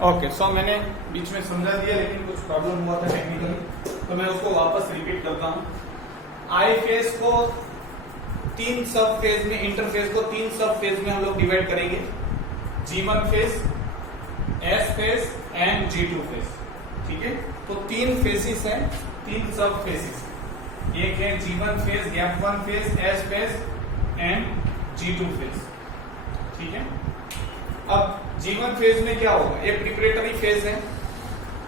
Okay, सो मैंने बीच में समझा दिया, लेकिन कुछ प्रॉब्लम हुआ था टेक्निकली, तो मैं उसको वापस रिपीट करता हूँ। आई फेज को तीन सब फेज में, इंटरफेस को तीन सब फेज में हम लोग डिवाइड करेंगे, G1 phase, S phase and G2 phase. ठीक है, तो तीन फेसिस हैं, तीन सब फेसिस। एक है G1 phase, F1 phase, S phase and G2 phase. ठीक है, अब G1 फेज में क्या होगा, ये प्रिपरेटरी फेज है,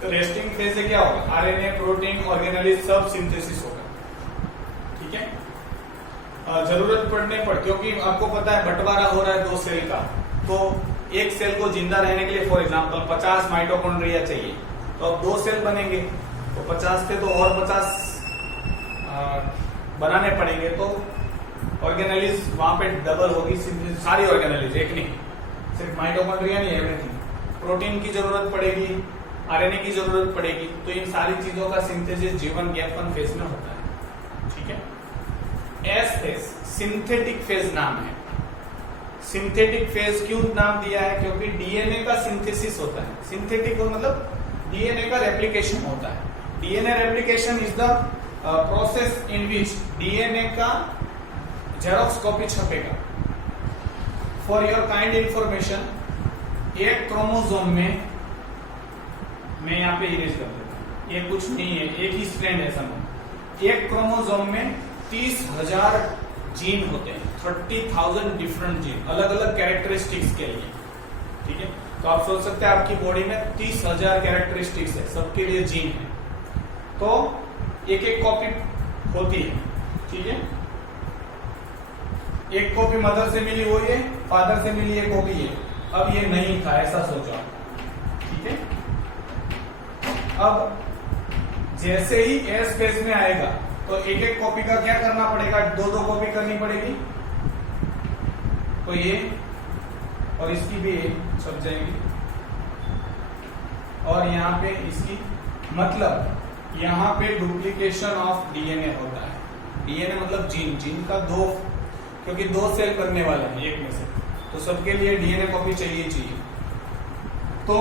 तो रेस्टिंग फेज से क्या होगा, आरएनए, प्रोटीन, ऑर्गेनेलिज सब सिंथेसिस होगा। ठीक है, जरूरत पड़ने पर, क्योंकि आपको पता है बंटवारा हो रहा है दो सेल का, तो एक सेल को जिंदा रहने के लिए फॉर एग्जांपल 50 माइटोकॉन्ड्रिया चाहिए, तो अब दो सेल बनेंगे, तो 50 थे तो और 50 बनाने पड़ेंगे, तो ऑर्गेनेलिज वहां पे डबल होगी, सारी ऑर्गेनेलिज, एक नहीं, सिर्फ माइटोकॉन्ड्रिया नहीं, एवरीथिंग। प्रोटीन की जरूरत पड़ेगी, आरएनए की जरूरत पड़ेगी, तो इन सारी चीजों का सिंथेसिस G1 F1 फेज में होता है। ठीक है, एस फेज सिंथेटिक फेज नाम है। सिंथेटिक फेज क्यों नाम दिया है, क्योंकि डीएनए का सिंथेसिस होता है। सिंथेटिक मतलब डीएनए का रेप्लिकेशन होता है। DNA replication is the process in which DNA का जेरॉक्स कॉपी छपेगा। फॉर योर काइंड इंफॉर्मेशन, एक क्रोमोसोम में, मैं यहाँ पे इरेज कर देता हूँ, ये कुछ नहीं है, एक ही स्ट्रैंड है समझो। एक क्रोमोसोम में 30,000 जीन होते हैं, 30,000 डिफरेंट जीन, अलग अलग कैरेक्टरिस्टिक्स के लिए। ठीक है, तो आप सोच सकते हैं आपकी बॉडी में 30,000 कैरेक्टरिस्टिक्स है, सबके लिए जीन है, तो एक एक कॉपी होती है। ठीक है, एक कॉपी मदर से मिली वो ये, फादर से मिली एक कॉपी ये। अब ये नहीं था, ऐसा सोचो आप। ठीक है, अब जैसे ही एस फेज में आएगा, तो एक एक कॉपी का क्या करना पड़ेगा, दो दो कॉपी करनी पड़ेगी, तो ये और इसकी भी छप जाएगी, और यहाँ पे इसकी, मतलब यहाँ पे डुप्लीकेशन ऑफ डीएनए होता है। डीएनए मतलब जीन, जीन का दो, क्योंकि दो सेल करने वाले हैं एक में से, तो सबके लिए डीएनए कॉपी चाहिए। तो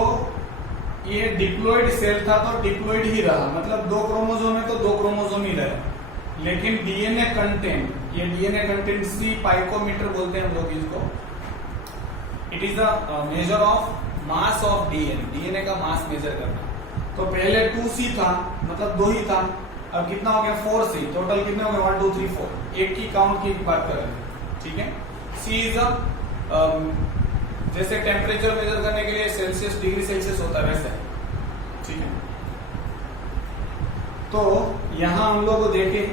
ये डिप्लॉइड सेल था, तो डिप्लॉइड ही रहा, मतलब दो क्रोमोसोम है तो दो क्रोमोसोम ही रहे। लेकिन डीएनए कंटेंट, ये डीएनए कंटेंट सी पाइकोमीटर बोलते हैं हम लोग इसको। It is the measure of mass of DNA, DNA का मास मेजर करना। तो पहले 2C था, मतलब दो ही था, अब कितना हो गया 4C, टोटल कितने हो गए 1 2 3 4, एक की काउंट की बात कर रहे हैं। ठीक है, C इज जैसे टेम्परेचर मेजर करने के लिए सेल्सियस, डिग्री सेल्सियस होता है वैसे। ठीक है, तो यहां हम लोग देखें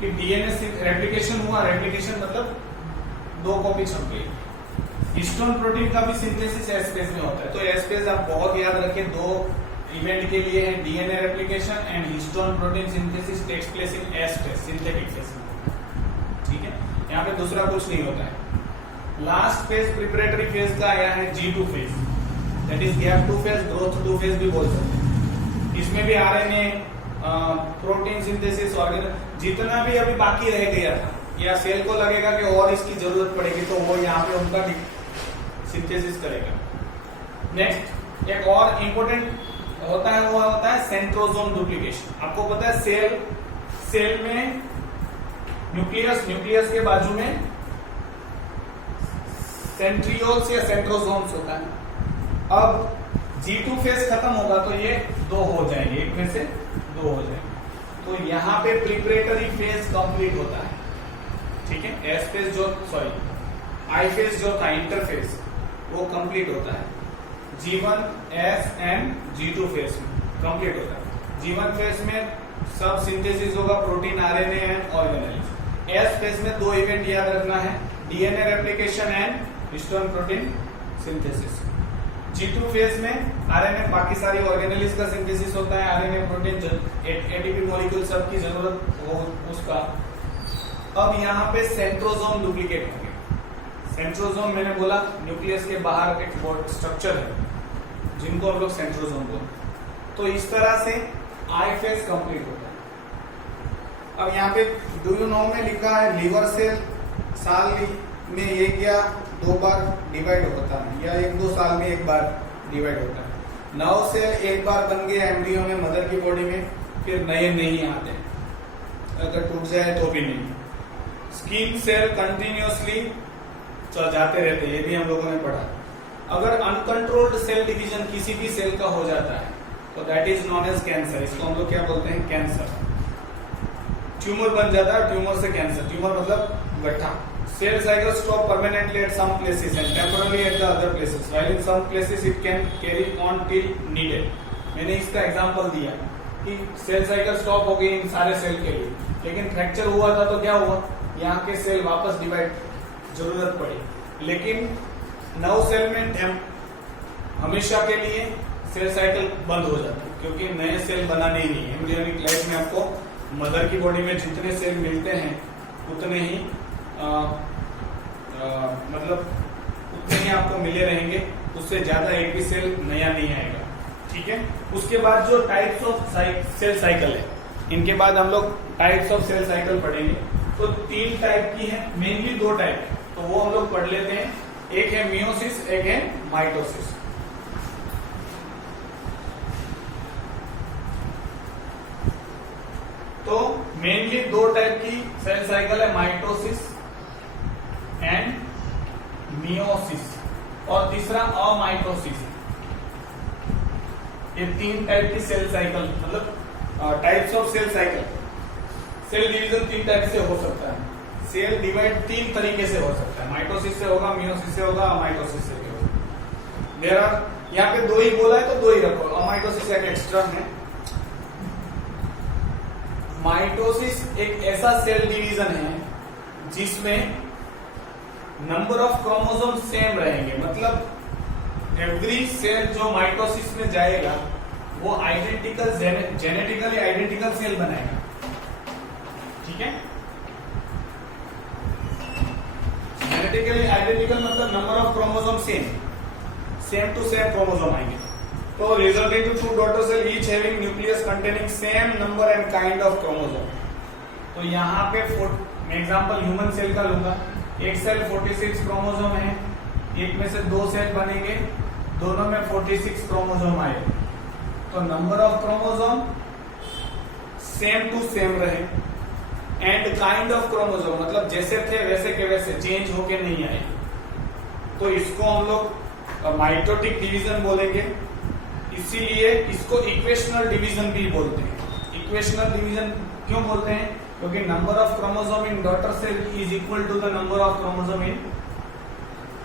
कि डीएनए रेप्लिकेशन हुआ, रेप्लिकेशन मतलब दो कॉपी छप गई। हिस्टोन प्रोटीन का भी सिंथेसिस एस फेज में होता है, तो एस फेज आप बहुत याद रखें, दो इवेंट के लिए है, DNA replication and histone protein synthesis takes place in S phase, synthetic phase में। ठीक है, यहाँ पे दूसरा कुछ नहीं होता है। लास्ट फेज प्रिपरेटरी फेज का आया है G2 phase, that is F2 phase, growth 2 phase भी बोल सकते हैं। इसमें भी आरएनए, प्रोटीन सिंथेसिस, ऑर्गेन, जितना भी अभी बाकी रह गया था, या सेल को लगेगा कि और इसकी जरूरत पड़ेगी, तो वो यहाँ पे उनका सिंथेसिस करेगा। नेक्स्ट एक और इंपॉर्टेंट होता है, वो होता है सेंट्रोसोम डुप्लीकेशन। आपको पता है सेल में न्यूक्लियस के बाजू में सेंट्रियोल्स या सेंट्रोसोम्स होता है। अब G2 फेज खत्म होगा तो ये दो हो जाएंगे, एक में से दो हो जाएंगे, तो यहाँ पे प्रिपरेटरी फेज कंप्लीट होता है। ठीक है, एस फेज जो, सॉरी आई फेज जो था इंटरफेज, वो कंप्लीट होता है G1 S and G2 phase में कंप्लीट होता है। G1 फेज में सब सिंथेसिस होगा, protein, RNA and organelles. S phase में दो इवेंट याद रखना है, DNA replication and histone protein synthesis. G2 phase में आरएनए, बाकी सारी ऑर्गेनेल्स का सिंथेसिस होता है, आरएनए, प्रोटीन, एटीपी मॉलिक्यूल सबकी जरूरत हो उसका। अब यहाँ पे सेंट्रोसोम डुप्लीकेट होंगे। सेंट्रोसोम मैंने बोला न्यूक्लियस के बाहर एक स्ट्रक्चर है, जिनको हम लोग सेंट्रोसोम बोलते हैं। तो इस तरह से आई फेज कंप्लीट होता है। अब यहाँ पे डू यू नो में लिखा है लीवर सेल साल में एक या दो बार डिवाइड होता है, या 1-2 साल में एक बार डिवाइड होता है। 9 सेल एक बार बन गए एम्ब्रियो में मदर की बॉडी में, फिर नए नहीं आते, अगर टूट जाए तो भी नहीं। स्किन सेल कंटिन्यूअसली जाते रहते, ये भी हम लोगों ने पढ़ा। अगर अनकंट्रोल्ड सेल डिवीजन किसी भी सेल का हो जाता है तो that is known as cancer. इसको हम लोग क्या बोलते हैं? कैंसर। ट्यूमर बन जाता है, ट्यूमर से कैंसर। ट्यूमर मतलब गड्ढा। Cell cycle stop permanently at some places and temporary at the other places, while in some places it can carry on till needed. मैंने इसका एग्जांपल दिया कि सेल साइकिल स्टॉप हो गई इन सारे सेल के लिए, लेकिन फ्रैक्चर हुआ था तो क्या हुआ? यहाँ के सेल वापस डिवाइड, जरूरत पड़ी। लेकिन 9 सेल में हमेशा के लिए सेल साइकिल बंद हो जाती है, क्योंकि नए सेल बनाने ही नहीं है। एम्ब्रियोनिक लाइफ में आपको मदर की बॉडी में जितने सेल मिलते हैं उतने ही मतलब उतने ही आपको मिले रहेंगे, उससे ज्यादा एक भी सेल नया नहीं आएगा। ठीक है। उसके बाद जो टाइप्स ऑफ सेल साइकिल है, इनके बाद हम लोग टाइप्स ऑफ सेल साइकिल पढ़ेंगे। तो 3 टाइप की है, मेनली 2 टाइप, तो वो हम लोग पढ़ लेते हैं। एक है मियोसिस, एक है माइटोसिस। तो मेनली 2 टाइप की सेल साइकिल है, माइटोसिस एंड मियोसिस, और तीसरा अमाइटोसिस। ये 3 टाइप की सेल साइकिल, मतलब types of cell cycle. Cell division 3 type से हो सकता है। सेल डिवाइड 3 तरीके से हो सकता है, माइटोसिस से होगा, मियोसिस से होगा, अमाइटोसिस से भी होगा। देयर आर, यहाँ पे 2 ही बोला है तो 2 ही रखो, अमाइटोसिस एक एक्स्ट्रा है। माइटोसिस एक ऐसा सेल डिवीजन है जिसमें नंबर ऑफ क्रोमोसोम सेम रहेंगे, मतलब एवरी सेल जो माइटोसिस में जाएगा वो आइडेंटिकल, जेनेटिकली आइडेंटिकल सेल बनाएगा। ठीक है। जेनेटिकली आइडेंटिकल मतलब number of chromosome same to same chromosome आएंगे। तो resulting to 2 daughter cell each having nucleus containing same number and kind of chromosome. तो यहाँ पे मैं एग्जांपल ह्यूमन सेल का लूंगा। एक सेल 46 क्रोमोसोम है, एक में से 2 सेल बनेंगे, दोनों में 46 क्रोमोसोम आए, तो number of chromosome same to same रहे, एंड काइंड ऑफ क्रोमोसोम मतलब जैसे थे वैसे के वैसे, चेंज होके नहीं आए, तो इसको हम लोग माइटोटिक डिवीजन बोलेंगे। इसीलिए इसको इक्वेशनल डिवीजन भी बोलते हैं। इक्वेशनल डिवीजन क्यों बोलते हैं? क्योंकि number of chromosome in daughter cell is equal to the number of chromosome in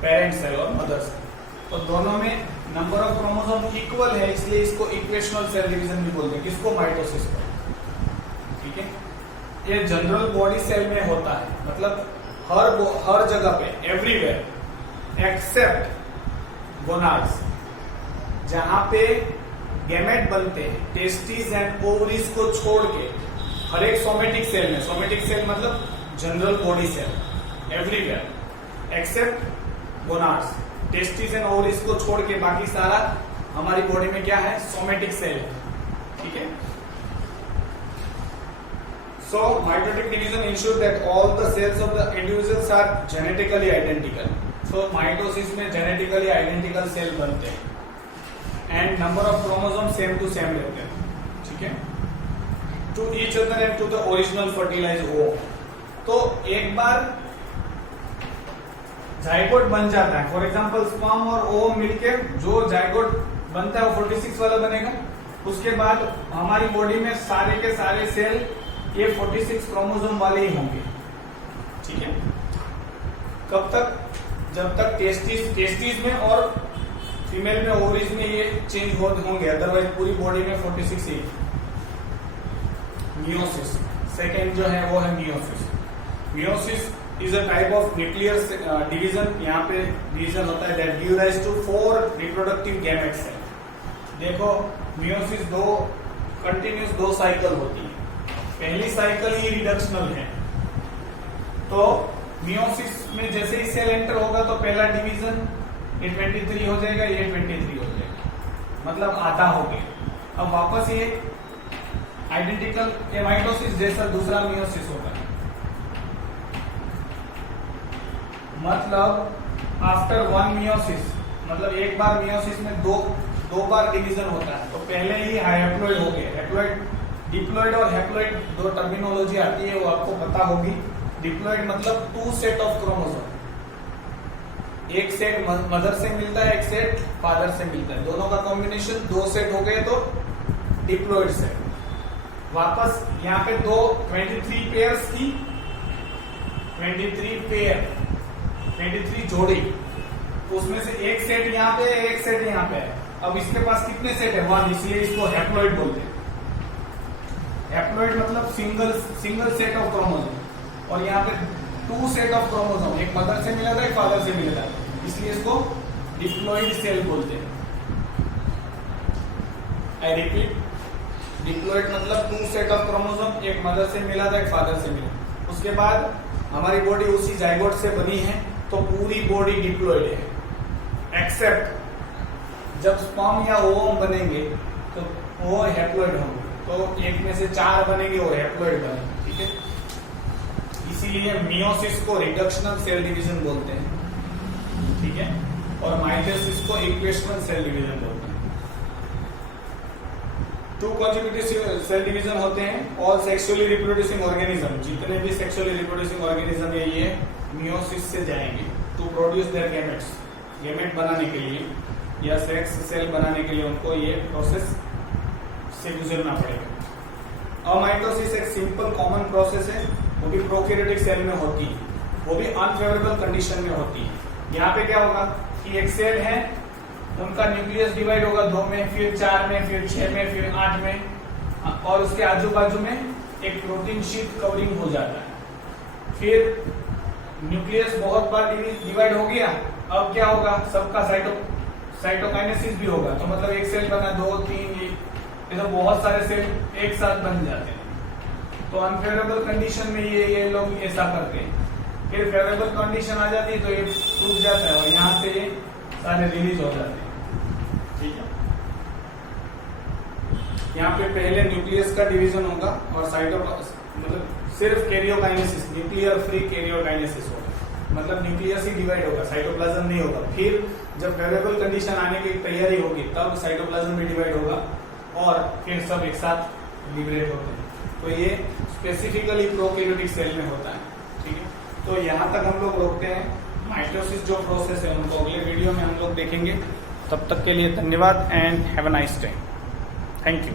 parent cell और मदर सेल। तो दोनों में नंबर ऑफ क्रोमोसोम इक्वल है, इसलिए इसको इक्वेशनल सेल डिवीजन भी बोलते हैं। किसको? माइटोसिस को। ठीक है। ये जनरल बॉडी सेल में होता है, मतलब हर जगह पे, एवरीवेयर एक्सेप्ट गोनाड्स, जहां पे गैमेट बनते हैं, टेस्टिस एंड ओवरीज को छोड़ के हर एक सोमेटिक सेल में, सोमेटिक सेल मतलब general body cell, everywhere except gonads, testis and ovaries को छोड़ के बाकी सारा हमारी बॉडी में क्या है? सोमेटिक सेल है। ठीक है। So mitotic division ensures that all the cells of the individuals are genetically identical. So mitosis में genetically identical cell बनते हैं and number of chromosomes same to same रहते हैं। ठीक है। To each other and to the original fertilized ovum. तो एक बार zygote बन जाता है, फॉर एग्जाम्पल स्पर्म और ओवम मिलके जो जाइगोट बनता है वो 46 वाला बनेगा। उसके बाद हमारी बॉडी में सारे के सारे सेल ये 46 क्रोमोसोम वाले ही होंगे। ठीक है। कब तक? जब तक टेस्टिस में और फीमेल में ओवरीज में ये चेंज होंगे, अदरवाइज पूरी बॉडी में 46 ही। मियोसिस सेकेंड जो है वो है meiosis. Meiosis is a type of nuclear division. यहाँ पे डिवीजन होता है that give rise to 4 reproductive gamete cell. देखो मियोसिस कंटिन्यूस 2 साइकिल होती है। पहली साइकिल ही रिडक्शनल है, तो मियोसिस में जैसे ही सेल एंटर होगा तो पहला डिवीजन ये 23 हो जाएगा, ये 23 हो जाएगा, मतलब आधा हो गया। अब वापस ये आइडेंटिकल ये माइटोसिस जैसा दूसरा मियोसिस होगा, मतलब आफ्टर 1 मियोसिस, मतलब एक बार मियोसिस में 2 2 बार डिवीजन होता है। तो पहले ही हैप्लॉइड हो गए, हैप्लॉइड, डिप्लॉइड और हैप्लॉइड 2 टर्मिनोलॉजी आती है, वो आपको पता होगी। डिप्लॉइड मतलब 2 सेट ऑफ क्रोमोसोम, एक सेट मदर से मिलता है, एक सेट फादर से मिलता है, दोनों का कॉम्बिनेशन 2 सेट हो गए तो डिप्लॉइड सेट। वापस यहाँ पे 23 पेयर्स की 23 जोड़ी, उसमें से एक सेट यहाँ पे है, एक सेट यहाँ पे है। अब इसके पास कितने सेट है? 1, इसलिए इसको हैप्लॉइड बोलते हैं। हैप्लॉइड मतलब सिंगल सेट ऑफ क्रोमोसोम, और यहाँ पे 2 सेट ऑफ क्रोमोसोम, एक मदर से मिला था, एक फादर से मिला था, इसलिए इसको डिप्लॉइड सेल बोलते हैं। आई रिपीट, डिप्लॉइड मतलब 2 सेट ऑफ क्रोमोसोम, एक मदर से मिला था, एक फादर से मिला। उसके बाद हमारी बॉडी उसी जाइगोट से बनी है, तो पूरी बॉडी डिप्लॉइड है, एक्सेप्ट जब स्पर्म या ओवम बनेंगे तो वो हैप्लॉइड होंगे। तो एक में से 4 बनेंगे, वो हैप्लॉइड बनेंगे, ठीक है। इसीलिए मियोसिस को रिडक्शनल सेल डिवीजन बोलते हैं, ठीक है, और माइटोसिस को इक्वेशनल सेल डिवीजन बोलते हैं। 2 कॉन्जिक्यूटिव सेल डिवीजन होते हैं। ऑल सेक्सुअली रिप्रोड्यूसिंग ऑर्गेनिज्म, जितने भी सेक्सुअली रिप्रोड्यूसिंग ऑर्गेनिज्म है, ये मियोसिस से जाएंगे to produce their gametes, gamete बनाने के लिए या सेक्स सेल बनाने के लिए उनको ये प्रोसेस से गुजरना पड़ेगा। अमाइटोसिस एक सिंपल कॉमन प्रोसेस है, वो भी प्रोकैरियोटिक सेल में होती है, वो भी अनफेवरेबल कंडीशन में होती है। यहाँ पे क्या होगा कि एक सेल है, उनका न्यूक्लियस डिवाइड होगा 2 में, फिर 4 में, फिर 6 में, फिर 8 में, और उसके आजू बाजू में एक प्रोटीन शीट कवरिंग हो जाता है। फिर न्यूक्लियस बहुत बार डिवाइड हो गया, अब क्या होगा, सबका साइटोकाइनेसिस भी होगा। तो मतलब एक सेल बना, 2, 3, ये तो बहुत सारे सेल एक साथ बन जाते हैं। तो अनफेवरेबल कंडीशन में ये लोग ऐसा करते हैं। फिर फेवरेबल कंडीशन आ जाती है तो ये टूट जाता है, और यहाँ से ये सारे रिलीज हो जाते हैं, ठीक है। यहाँ पे पहले न्यूक्लियस का डिवीजन होगा और मतलब सिर्फ कैरियोकाइनेसिस, न्यूक्लियर फ्री कैरियोकाइनेसिस होगा, मतलब न्यूक्लियस ही डिवाइड होगा, साइटोप्लाज्म नहीं होगा। फिर जब फेवरेबल कंडीशन आने की तैयारी होगी तब साइटोप्लाज्म भी डिवाइड होगा, और फिर सब एक साथ लिबरेट होते हैं। तो ये स्पेसिफिकली प्रोकैरियोटिक सेल में होता है, ठीक है। तो यहाँ तक हम लोग रोकते हैं। माइटोसिस जो प्रोसेस है उनको अगले वीडियो में हम लोग देखेंगे। तब तक के लिए धन्यवाद and have a nice day. Thank you.